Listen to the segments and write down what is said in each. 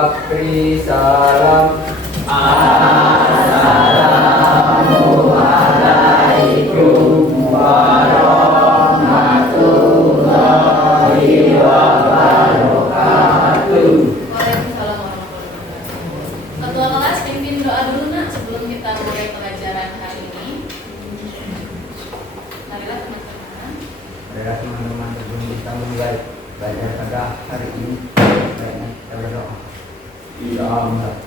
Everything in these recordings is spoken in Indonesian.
Bakri salam. Assalamualaikum warahmatullahi wabarakatuh. Waalaikumsalam warahmatullahi wabarakatuh. Ketua kelas pimpin doa dulu nak sebelum kita mulai pelajaran hari ini. Marilah teman-teman. Adalah teman-teman sebelum kita mulai belajar pada hari ini, baiknya kita berdoa. Ya Allah.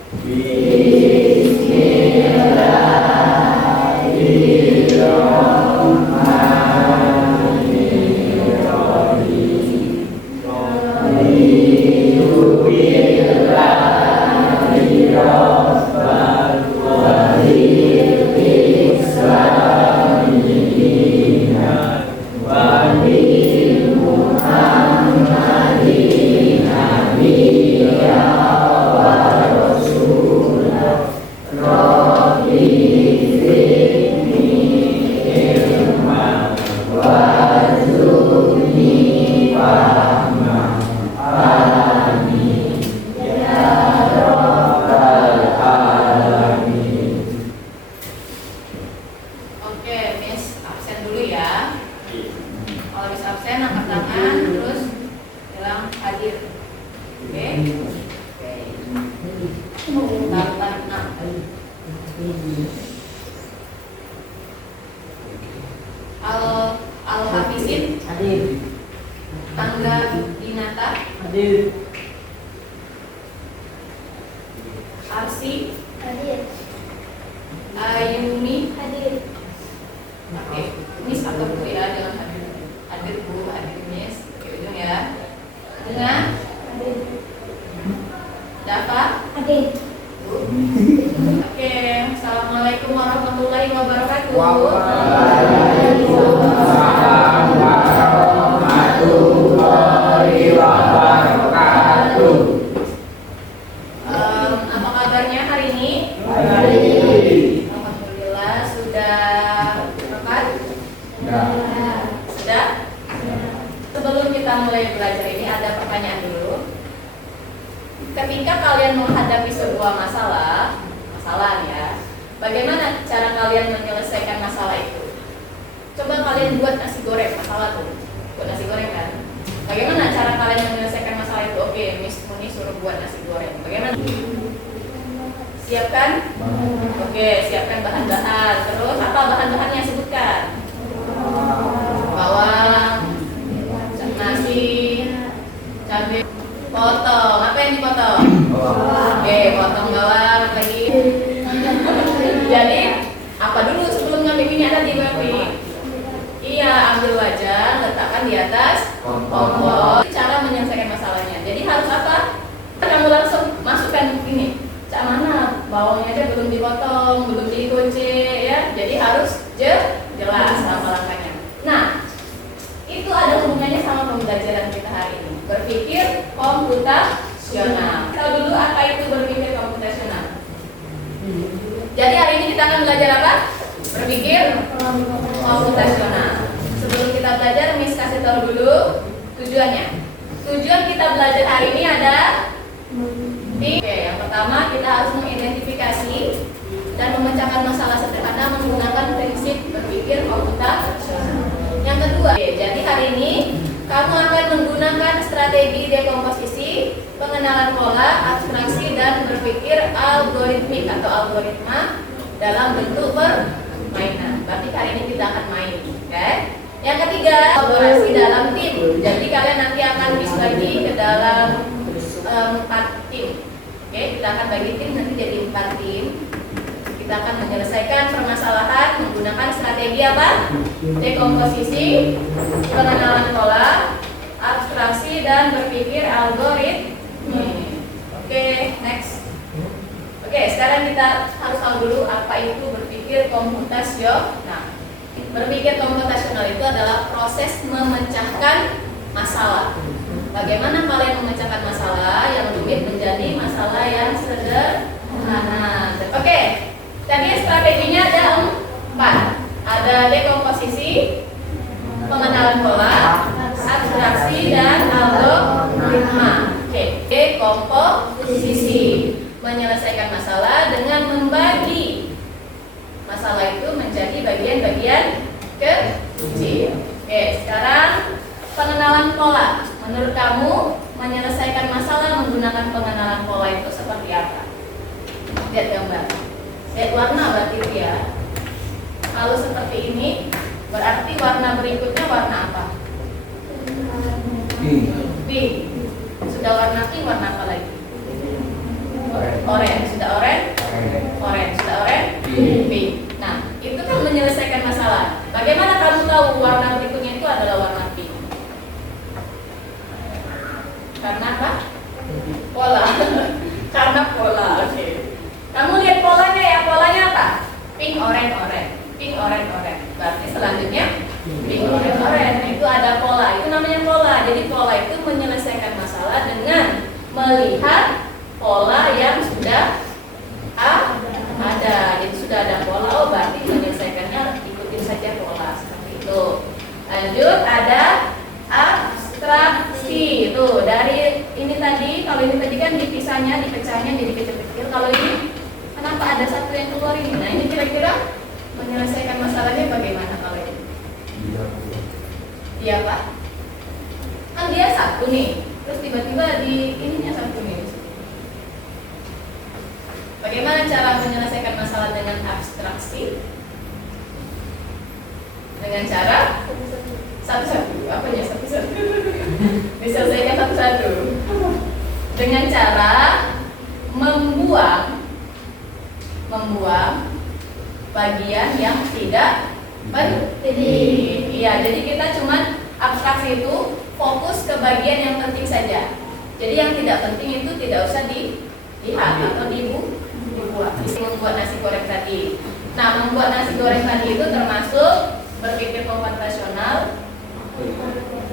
Oke, Miss absen dulu ya. Kalau Miss absen angkat tangan terus bilang hadir. Oke. Taruh nah. Al Hafizin Hadir. Tangga Dinata Hadir. Arsi Hadir. Ayuni. Hadir. Oke, Miss atau Bu ya, jangan hadir. Hadir Bu, hadir Miss. Oke, ujung ya. Dengan Hadir. Dafa. Hadir. Bu. Oke, assalamualaikum warahmatullahi wabarakatuh. Waalaikumsalam warahmatullahi wabarakatuh. Apa kabarnya hari ini? Baik. Alhamdulillah sudah rekat? Ya. Sudah? Sebelum kita mulai belajar ini ada pertanyaan dulu. Ketika kalian menghadapi sebuah masalah ya, bagaimana cara kalian menyelesaikan masalah itu? Coba kalian buat nasi goreng, masalah tuh, buat nasi goreng kan? Bagaimana cara kalian menyelesaikan masalah itu? Oke, Miss Muni suruh buat nasi goreng. Bagaimana? Siapkan? Oke, siapkan bahan-bahan. Terus apa bahan-bahannya sebutkan? Bawang, nasi, cabai, potong. Apa yang dipotong? Oke, potong bawang lagi. Jadi apa dulu sebelum ngambil minyak tadi Bapi? Iya, ambil wajan, letakkan di atas kompor. Cara menyelesaikan masalahnya. Jadi harus apa? Kamu langsung masukkan ini. Cak mana bawangnya aja belum dipotong, belum digocek ya. Jadi harus jelas langkah-langkahnya. Nah, itu ada hubungannya sama pembelajaran kita hari ini. Berpikir komputasional. Tahu dulu apa itu berpikir komputasional? Jadi hari ini kita akan belajar apa? Berpikir komputasional. Sebelum kita belajar, Miss kasih tahu dulu tujuannya. Tujuan kita belajar hari ini ada Oke, yang pertama kita harus mengidentifikasi dan memecahkan masalah sederhana menggunakan prinsip berpikir komputasional. Yang kedua, jadi hari ini kamu akan menggunakan strategi dekomposisi, pengenalan pola, abstraksi, dan berpikir algoritmik atau algoritma dalam bentuk permainan. Berarti hari ini kita akan main, oke? Yang ketiga, kolaborasi dalam tim. Jadi kalian nanti akan dibagi ke dalam 4 tim. Oke, kita akan bagi tim nanti jadi 4 tim. Kita akan menyelesaikan permasalahan menggunakan strategi apa? Dekomposisi, pengenalan pola, abstraksi, dan berpikir algoritma. Oke, next. Oke, sekarang kita harus tahu dulu apa itu berpikir komputasional. Berpikir komputasional itu adalah proses memecahkan masalah. Bagaimana kalian memecahkan masalah yang rumit menjadi masalah yang sederhana. Oke, tadi strateginya ada 4. Ada dekomposisi, pengenalan pola, abstraksi, dan algoritma. Oke, dekomposisi. Menyelesaikan masalah dengan membagi masalah itu menjadi bagian-bagian kecil. Oke, sekarang pengenalan pola. Menurut kamu menyelesaikan masalah menggunakan pengenalan pola itu seperti apa? Lihat gambar. Lihat warna berarti itu ya. Kalau seperti ini berarti warna berikutnya warna apa? Pink. Sudah warna pink, warna apa lagi? Orange. Sudah orange? Orange. Sudah orange? Pink. Nah, itu kan menyelesaikan masalah. Bagaimana kamu tahu warna berikutnya itu adalah warna pink? Karena apa? Pola. Karena pola. Oke. Kamu lihat polanya ya. Polanya apa? Pink, orange, orange. Pink, orange, orange. Berarti selanjutnya pink, orange, orange. Itu ada pola. Itu namanya pola. Jadi pola itu menyelesaikan masalah dengan melihat pola yang sudah ada. Jadi sudah ada pola. Oh, berarti menyelesaikannya ikutin saja pola seperti itu. Lanjut ada abstraksi. Tuh, dari ini tadi, kalau ini tadi kan dipecahnya jadi kecil-kecil. Kalau ini kenapa ada satu yang keluar ini? Nah, ini kira-kira menyelesaikan masalahnya bagaimana kalau ini? Iya, Pak. Kan dia satu nih. Terus tiba-tiba di ininya satu nih. Bagaimana cara menyelesaikan masalah dengan abstraksi? Dengan cara satu-satu. Apanya satu-satu? Diselesaikan satu-satu. Dengan cara membuang bagian yang tidak penting. Iya, jadi kita cuman abstraksi itu fokus ke bagian yang penting saja. Jadi yang tidak penting itu tidak usah dilihat atau dibuat. Membuat nasi goreng tadi. Nah, membuat nasi goreng tadi itu termasuk berpikir konvensional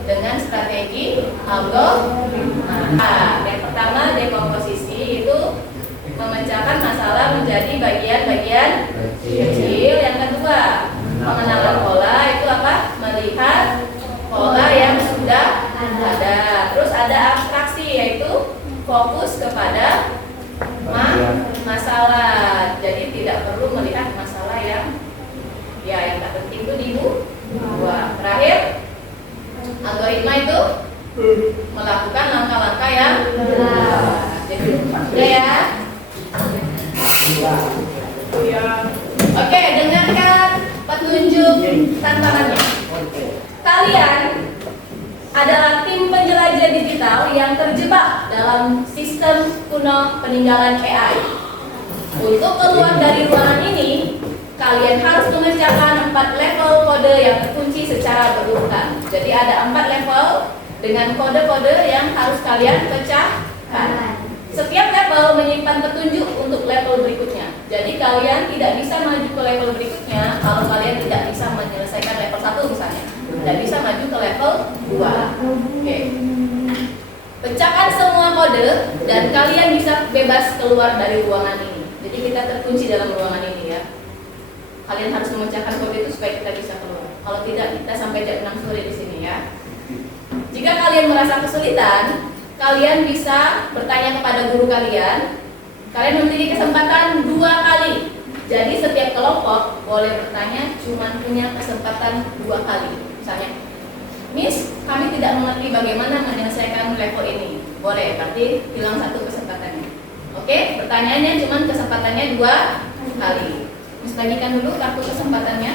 dengan strategi algoritma. Nah, yang pertama dekomposisi itu memecahkan masalah menjadi bagian-bagian kecil. Yang kedua, pengenalan pola itu apa? Melihat pola yang sudah ada. Terus ada abstraksi yaitu fokus kepada masalah. Jadi tidak perlu melihat masalah yang tak penting itu dibuang. Terakhir, algoritma itu melakukan langkah-langkah yang jadi udah ya. Oke, dengarkan petunjuk tantangannya. Kalian adalah tim penjelajah digital yang terjebak dalam sistem kuno peninggalan AI. Untuk keluar dari ruangan ini, kalian harus memecahkan 4 level kode yang terkunci secara berurutan. Jadi ada 4 level dengan kode-kode yang harus kalian pecahkan. Setiap level menyimpan petunjuk untuk level berikutnya. Jadi kalian tidak bisa maju ke level berikutnya kalau kalian tidak bisa menyelesaikan level 1 misalnya. Tidak bisa maju ke level 2. Oke. Pecahkan semua kode dan kalian bisa bebas keluar dari ruangan ini. Jadi kita terkunci dalam ruangan ini ya. Kalian harus memecahkan kode itu supaya kita bisa keluar. Kalau tidak, kita sampai jam 6 sore di sini ya. Jika kalian merasa kesulitan, kalian bisa bertanya kepada guru kalian. Kalian memiliki kesempatan 2 kali. Jadi setiap kelompok boleh bertanya cuma punya kesempatan 2 kali. Misalnya, Miss, kami tidak mengerti bagaimana menyelesaikan level ini. Boleh, berarti hilang 1 kesempatannya. Oke, pertanyaannya cuma kesempatannya 2 kali. Miss bagikan dulu kartu kesempatannya.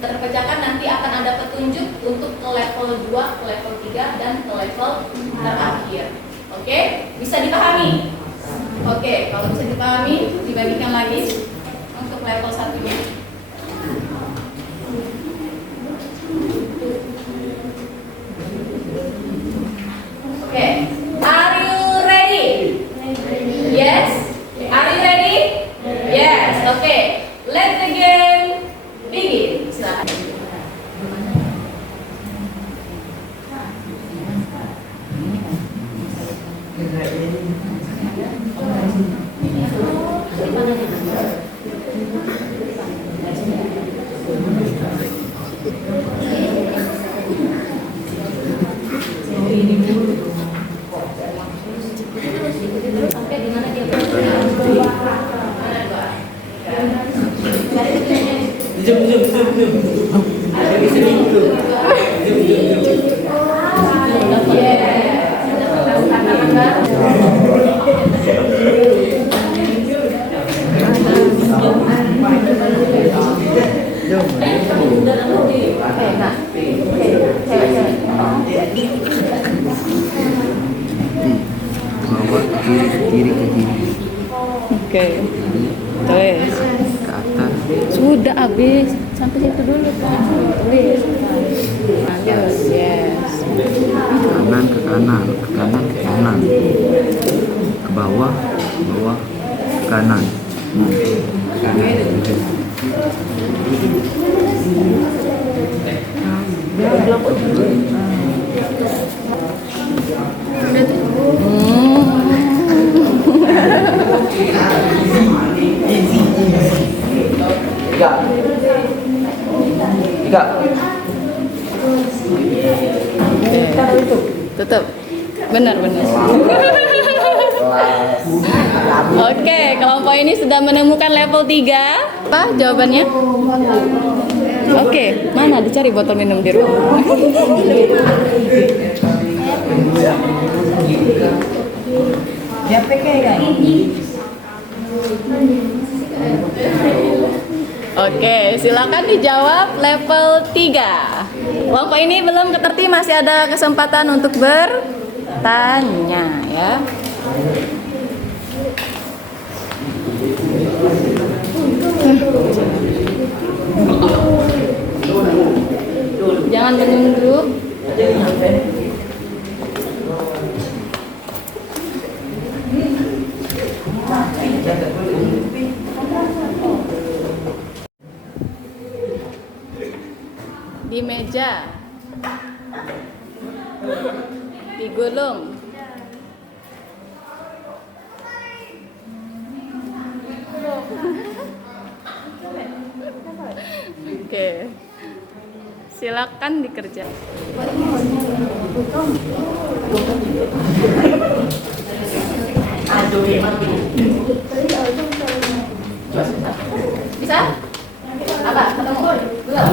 Terpecahkan, nanti akan ada petunjuk untuk ke level 2, ke level 3, dan ke level terakhir. Oke, bisa dipahami? Oke, kalau bisa dipahami, dibagikan lagi untuk level 1-nya. Oke, are you ready? Yes? Are you ready? Yes, oke. Let the game begin. Silakan. Bawa kiri ke kiri ke kiri. Oke. Terus. Ke atas. Sudah habis. Sampai situ dulu kan. Wis. Lanjut. Yes. Kanan ke kanan, ke kanan ke kanan. Ke bawah, bawah ke kanan. Tiga. Tutup. Benar. Oke, kelompok ini sudah menemukan level 3. Apa jawabannya? Oke, mana dicari botol minum di rumah? Oke, silakan dijawab level 3. Kelompok ini belum keterti, masih ada kesempatan untuk bertanya ya. Jangan menunduk. Di meja, digulung. Oke, silakan dikerja. Bisa? Apa? Ketemu? Belum?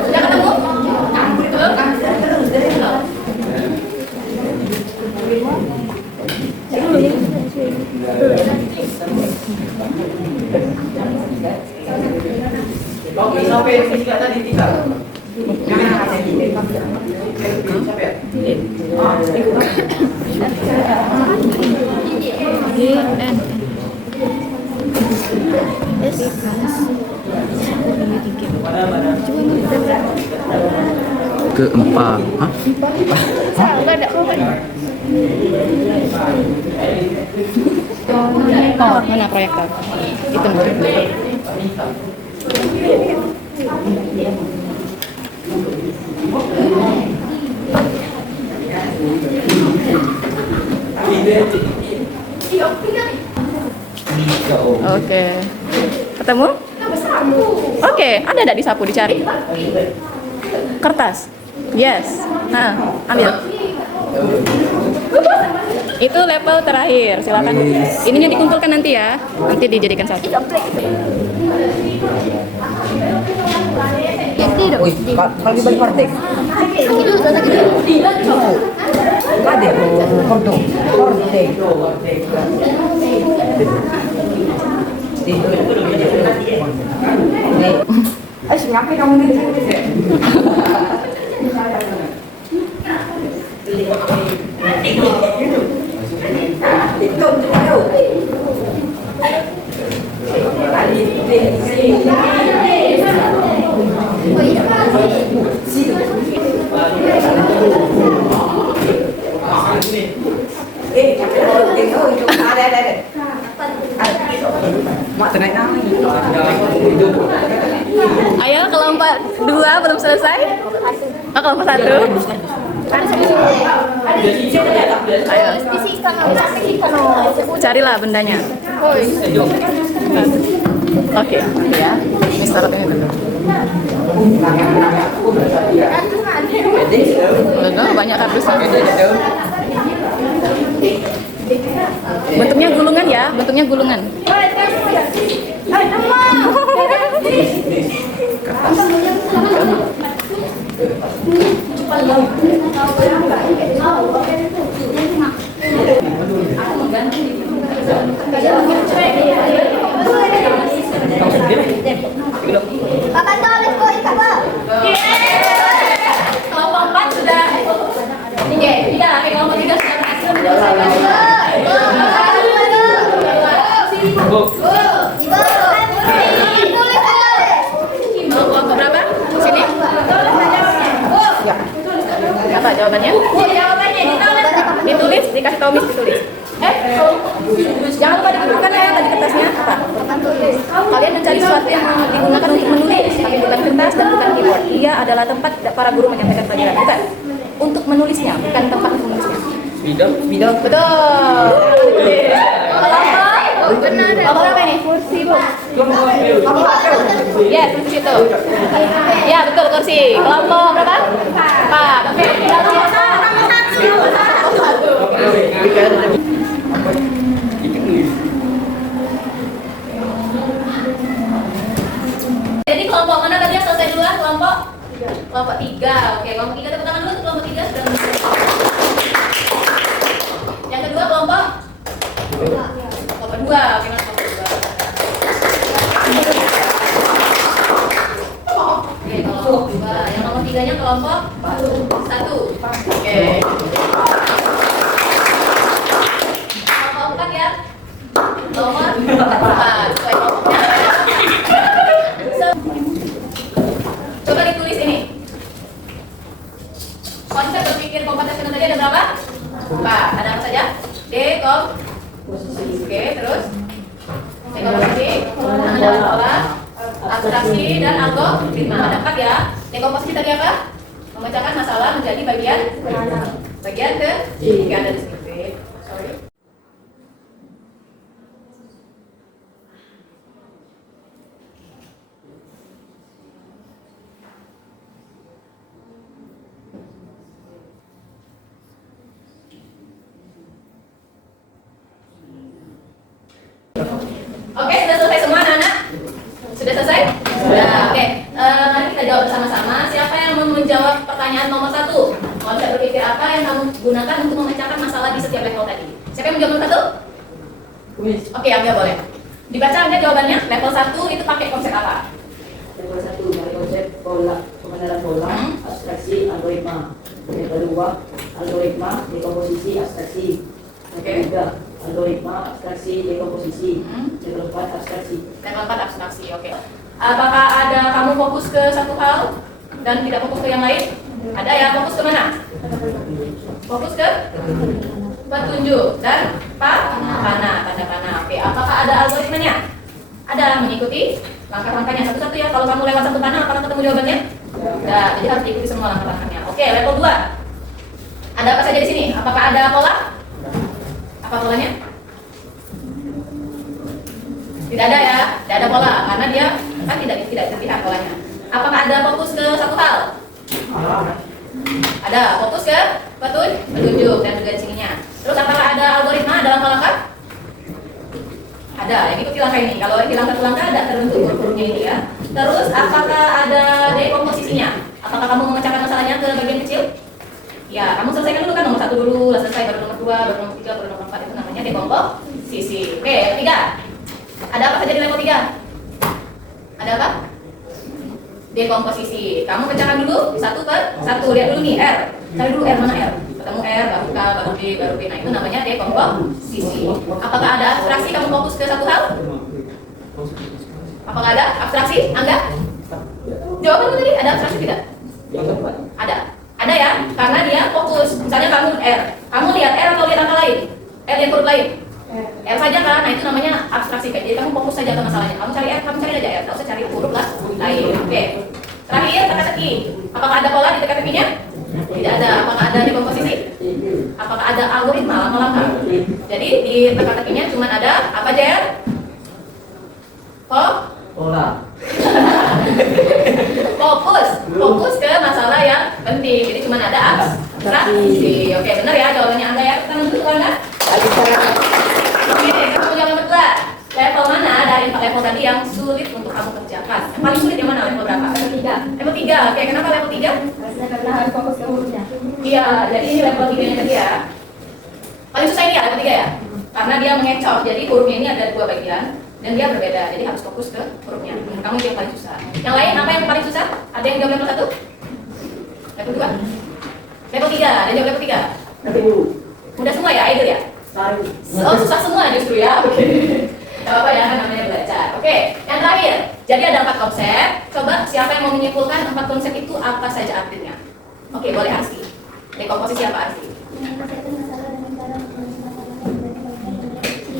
Sudah ketemu? Oke, sampai fisika tadi 3. Keempat. Hah? Oh, mana proyektor? Itu. Oke. Ketemu? Oke, ada enggak disapu dicari? Kertas. Yes. Nah, ambil. Itu level terakhir. Silakan. Ininya dikumpulkan nanti ya. Nanti dijadikan satu. Wih, kalau di balik partai. Ada kordo. Ayo ngapain kamu ini? Mak tenang. Ayo kelompok 2 belum selesai. Oh, kelompok 1. Ayo. Carilah bendanya. Oke, ya. Ini taruh ini dulu. Enggak, banyak kardusnya. Bentuknya gulungan ya, bentuknya gulungan. Kakak tolong kok ikat Pak. Kelompok 4 sudah. Oke, tidak, kelompok 3 sudah berhasil menyelesaikan. Mau kelompok berapa? Sini. Ya. Apa jawabannya? Ditulis, dikasih tahu Miss ditulis. Jangan lupa dikumpulkan ya tadi kertasnya. Apa? Kalian mencari sesuatu yang digunakan untuk menulis, tapi bukan kertas dan bukan keyboard. Dia adalah tempat para guru menyampaikan pelajaran, bukan untuk menulisnya, bukan tempat untuk menulisnya. Bidang. Betul. Kelompok berapa ini? Kursi, Bu. Ya, kursi itu. Ya, betul kursi. Kelompok berapa? 4. Oke. Jadi kelompok mana tadi yang selesai duluan? Kelompok 3. Oke, kelompok 3 tepuk tangan dulu untuk kelompok 3 sudah selesai. Yang kedua kelompok 2. Oke, mana kelompok 2? Oke, kelompok 2. Yang nomor 3-nya kelompok 1. Oke. Kelompok 4 ya. Nomor 4. Sesuai kelompoknya. Coba ditulis ini. Konsep berpikir komputasional tadi ada berapa? 4. Ada apa saja? Dekom. Oke, terus dekomposisi, pengambilan pola, abstraksi dan algoritma. Ada 4 ya. Dekomposisi tadi apa? Memecahkan masalah menjadi bagian ke 3 ada di sini. Sorry. Oke, sudah selesai semua anak-anak? Sudah selesai? Sudah. Oke, mari kita jawab bersama-sama. Siapa yang mau menjawab pertanyaan nomor 1? Konsep berpikir apa yang kamu gunakan untuk memecahkan masalah di setiap level tadi? Siapa yang menjawab nomor 1? Oke, Angga boleh. Dibaca Angga jawabannya. Level 1 itu pakai konsep apa? Level 1 dari konsep pola, pengenalan pola, abstraksi, algoritma. Level 2, algoritma, dekomposisi, abstraksi. Level 3, algoritma, abstraksi, dekomposisi. Level 4, abstraksi. Level 4 abstraksi, oke. Apakah ada kamu fokus ke satu hal dan tidak fokus ke yang lain? Ada ya, fokus ke mana? Fokus ke petunjuk dan tanda panah. Oke, apakah ada algoritmanya? Ada, mengikuti langkah-langkahnya satu-satu ya. Kalau kamu lewat satu panah, apakah ketemu jawabannya? Enggak, jadi harus diikuti semua langkah-langkahnya. Oke, level 2. Ada apa saja di sini? Apakah ada pola? Apa polanya? Tidak ada ya, tidak ada pola karena dia kan tidak terlihat polanya. Apakah ada fokus ke satu hal? Ada, fokus ke petunjuk dan juga di sininya. Terus apakah ada algoritma, ada langkah-langkah? Ada, yang ikuti langkah ini. Kalau hilang satu langkah ada terbentuk huruf-hurufnya ini ya. Terus apakah ada dekomposisinya? Apakah kamu memecahkan masalahnya ke bagian kecil? Ya, kamu selesaikan dulu kan nomor 1 dulu, lah selesai baru nomor 2, baru nomor 3, baru nomor 4 itu namanya dekomposisi. Oke, yang 3. Ada apa saja di level 3? Ada apa? Dekomposisi. Kamu pecahkan dulu satu per satu. Lihat dulu nih R. Cari dulu R, mana R? Ketemu R, baru K, baru D, baru B. Nah, itu namanya dekomposisi. Apakah ada abstraksi kamu fokus ke satu hal? Apakah ada abstraksi? Angga? Jawabanmu tadi ada abstraksi tidak? Ada. Ada ya, karena dia fokus. Misalnya kamu R, kamu lihat R atau lihat angka lain? R lihat huruf lain? R saja kan, nah itu namanya abstraksi. Jadi kamu fokus saja ke masalahnya. Kamu cari R, kamu cari aja R. Tidak usah cari huruf lah lain. Oke. Terakhir teka-teki. Apakah ada pola di teka-tekinya? Tidak ada. Apakah ada dekomposisi? Apakah ada algoritma langkah-langkah? Jadi di teka-tekinya cuma ada apa aja ya? Pola. Fokus ke masalah yang penting. Jadi cuma ada abstraksi. Oke, benar ya jawabannya Anda ya. Tangan dulu Anda. Oke, kamu yang nomor 2. Level mana dari 4 level tadi yang sulit untuk kamu kerjakan? Yang paling sulit yang mana? Level berapa? Level 3. Level 3. Oke, kenapa level 3? Karena harus fokus ke hurufnya. Iya, jadi ini level 3-nya tadi ya. Paling susah ini ya, level 3 ya? Karena dia mengecoh, jadi hurufnya ini ada 2 bagian dan dia berbeda, jadi harus fokus ke hurufnya. Kamu itu yang paling susah. Yang lain apa yang paling susah? Ada yang jawab level 1? Level 2? Level 3, ada yang jawab level 3? Tapi dulu. Mudah semua ya, Aidil ya? Oh, susah semua justru ya. Oke. Gak apa-apa ya, kan namanya belajar. Oke, yang terakhir. Jadi ada 4 konsep. Coba siapa yang mau menyimpulkan 4 konsep itu apa saja artinya? Oke, boleh Arsi. Dekomposisi apa Arsi? Menyelesaikan masalah dengan cara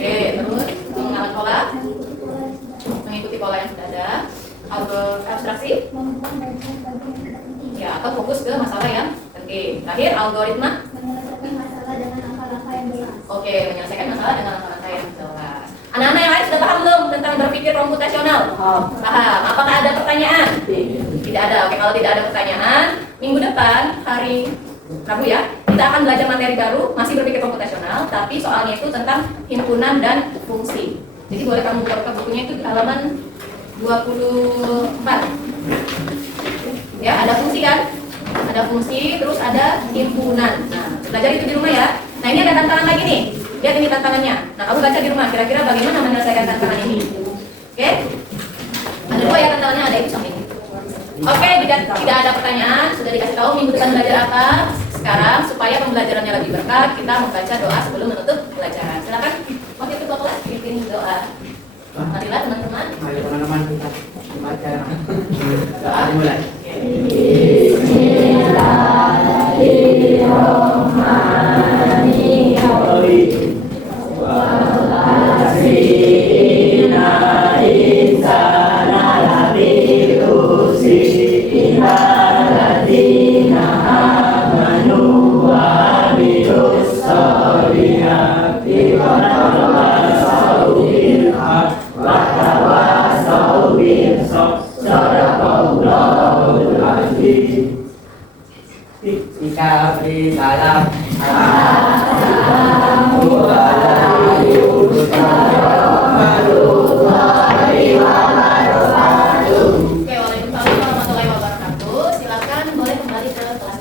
Oke, terus mengalami pola, mengikuti pola yang sudah ada, abstraksi, ya atau fokus ke masalah yang penting. Terakhir algoritma. menyelesaikan masalah dengan langkah-langkah yang jelas. Oke, menyelesaikan masalah dengan langkah-langkah yang jelas. Anak-anak yang lain sudah paham belum tentang berpikir komputasional? Paham. Apakah ada pertanyaan? Tidak ada. Oke, kalau tidak ada pertanyaan, minggu depan hari Rabu ya, kita akan belajar materi baru, masih berpikir komputasional, tapi soalnya itu tentang himpunan dan fungsi. Jadi boleh kamu buka bukunya itu di halaman 24. Ya, ada fungsi kan? Ada fungsi, terus ada himpunan. Nah, belajar itu di rumah ya. Nah, ini ada tantangan lagi nih. Lihat ini tantangannya. Nah, kamu baca di rumah, kira-kira bagaimana menyelesaikan tantangan ini. Oke? Ada 2 ya tantangannya, ada itu sama ini. Oke, tidak ada pertanyaan, sudah dikasih tahu minggu depan belajar apa. Sekarang supaya pembelajarannya lebih berkah, kita membaca doa sebelum menutup pelajaran. Silakan, wakil ketua kelas bikin doa. Marilah teman-teman. Mari teman-teman kita baca. Doa dimulai. Jika beri salam. Oke, waalaikumsalam warahmatullahi wabarakatuh. Silakan boleh kembali ke kelas.